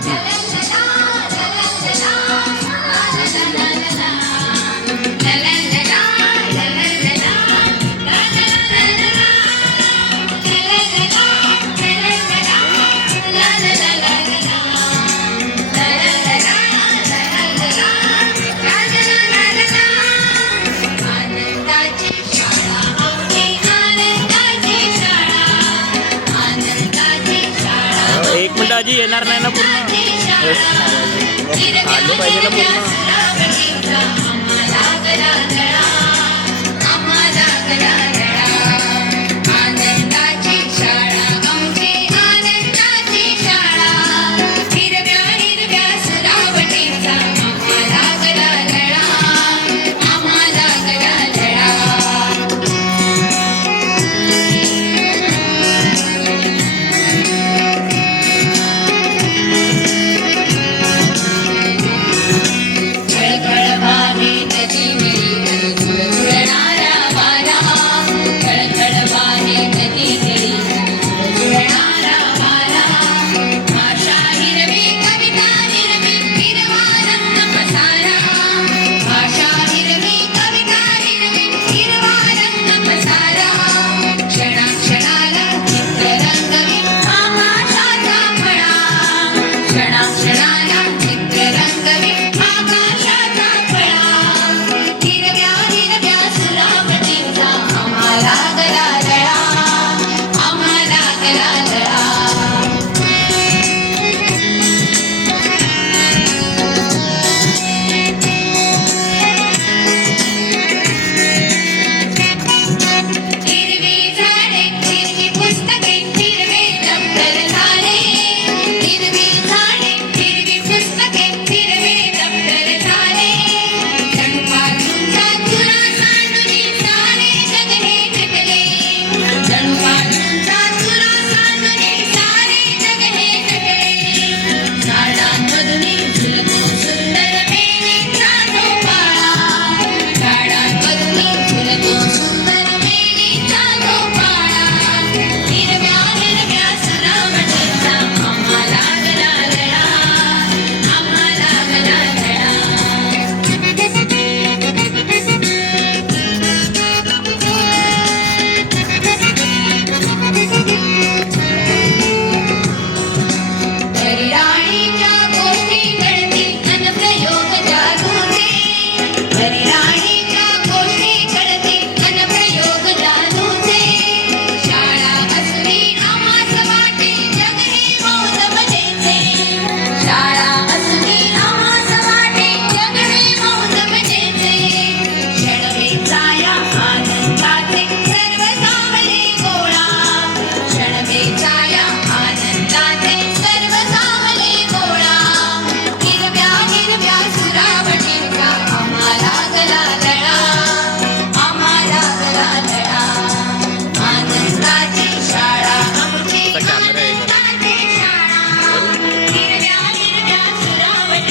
Yeah. आजी येणार नाही ना पूर्ण? आली पाहिजे ना पूर्ण.